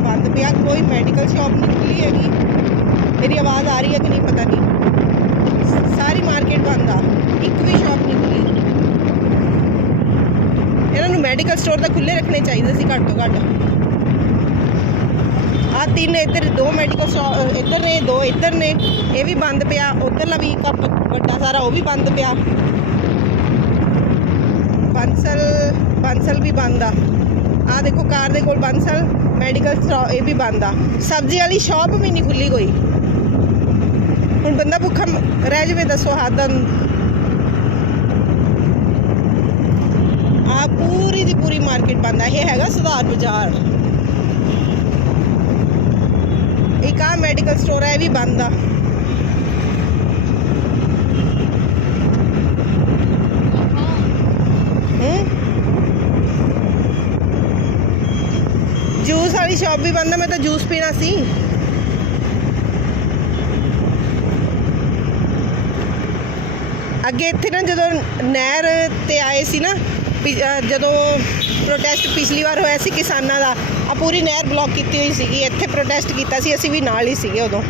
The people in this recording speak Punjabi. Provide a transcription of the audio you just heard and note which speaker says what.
Speaker 1: ਬੰਦ ਪਿਆ, ਕੋਈ ਮੈਡੀਕਲ ਸ਼ਾਪ ਨਹੀਂ ਖੁੱਲੀ ਹੈਗੀ। ਮੇਰੀ ਆਵਾਜ਼ ਆ ਰਹੀ ਹੈ ਕਿ ਨਹੀਂ ਪਤਾ ਨਹੀਂ। ਸਾਰੀ ਮਾਰਕੀਟ ਬੰਦ ਆ। ਇੱਕ ਵੀ ਸ਼ਾਪ ਨਹੀਂ ਖੁੱਲੀ। ਇਹਨਾਂ ਨੂੰ ਮੈਡੀਕਲ ਸਟੋਰ ਤਾਂ ਖੁੱਲੇ ਰੱਖਣੇ ਚਾਹੀਦੇ ਸੀ ਘੱਟ ਤੋਂ ਘੱਟ। ਆ ਤਿੰਨ ਇੱਧਰ, ਦੋ ਮੈਡੀਕਲ ਸ਼ਾਪ ਇੱਧਰ ਨੇ, ਦੋ ਇੱਧਰ ਨੇ। ਇਹ ਵੀ ਬੰਦ ਪਿਆ। ਉਧਰਲਾ ਵੀ ਇੱਕ ਵੱਡਾ ਸਾਰਾ ਉਹ ਵੀ ਬੰਦ ਪਿਆ। ਬੰਸਲ ਬੰਸਲ ਵੀ ਬੰਦ ਆ। ਆ ਦੇਖੋ ਕਾਰ ਦੇ ਕੋਲ ਬੰਸਲ ਮੈਡੀਕਲ ਇਹ ਵੀ ਬੰਦ ਆ। ਸਬਜ਼ੀ ਵਾਲੀ ਸ਼ਾਪ ਵੀ ਨਹੀਂ ਖੁੱਲੀ ਕੋਈ। ਹੁਣ ਬੰਦਾ ਭੁੱਖਾ ਰਹਿ ਜਾਵੇ, ਦੱਸੋ ਹੱਦ ਆ ਪੂਰੀ ਦੀ ਪੂਰੀ ਮਾਰਕੀਟ ਬੰਦ ਆ। ਇਹ ਹੈਗਾ ਸੁਧਾਰ ਬਾਜ਼ਾਰ। ਇੱਕ ਆ ਮੈਡੀਕਲ ਸਟੋਰ ਹੈ ਇਹ ਵੀ ਬੰਦ ਆ। ਜੂਸ ਵਾਲੀ ਸ਼ਾਪ ਵੀ ਬੰਦ ਹੈ ਮੈਂ ਤਾਂ ਜੂਸ ਪੀਣਾ ਸੀ। ਅੱਗੇ ਇੱਥੇ ਨਾ ਜਦੋਂ ਨਹਿਰ ਤੇ ਆਏ ਸੀ ਨਾ ਜਦੋਂ ਪ੍ਰੋਟੈਸਟ ਪਿਛਲੀ ਵਾਰ ਹੋਇਆ ਸੀ ਕਿਸਾਨਾਂ ਦਾ ਆ ਪੂਰੀ ਨਹਿਰ ਬਲੌਕ ਕੀਤੀ ਹੋਈ ਸੀਗੀ, ਇੱਥੇ ਪ੍ਰੋਟੈਸਟ ਕੀਤਾ ਸੀ, ਅਸੀਂ ਵੀ ਨਾਲ ਹੀ ਸੀਗੇ ਉਦੋਂ।